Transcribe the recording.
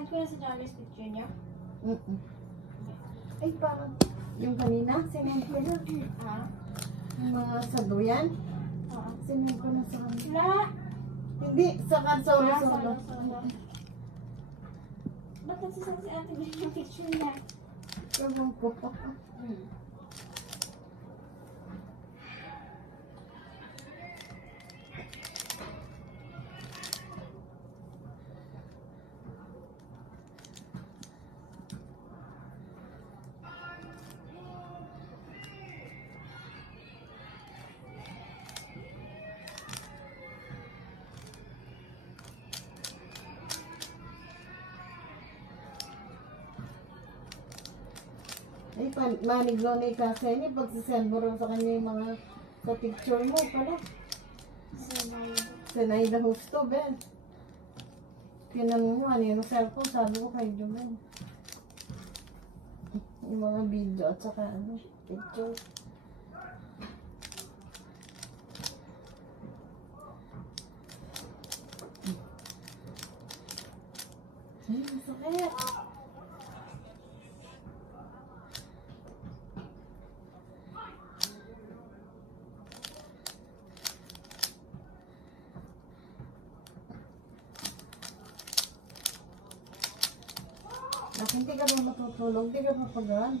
Saan ko na sa Jarvis picture niya? Ay, parang yung kanina, sinend ko na. Yung mga saduyan. Sinend ko na sa kanila. Hindi, sa solo. Ba't nagsasama si Ate Bea yung picture niya? Ewan ko pa. Ay, maniglo na kasi ni pagsisend mo rin sa kanya yung mga sa picture mo pala. Sinayda Husto, Ben. Tinanong mo, ano yung cellphone? Sabi ko kay Jumen. Yung mga video at saka ano, picture. Ay, masakit. Hindi ka ba matutulog? Hindi ka pa pagaan?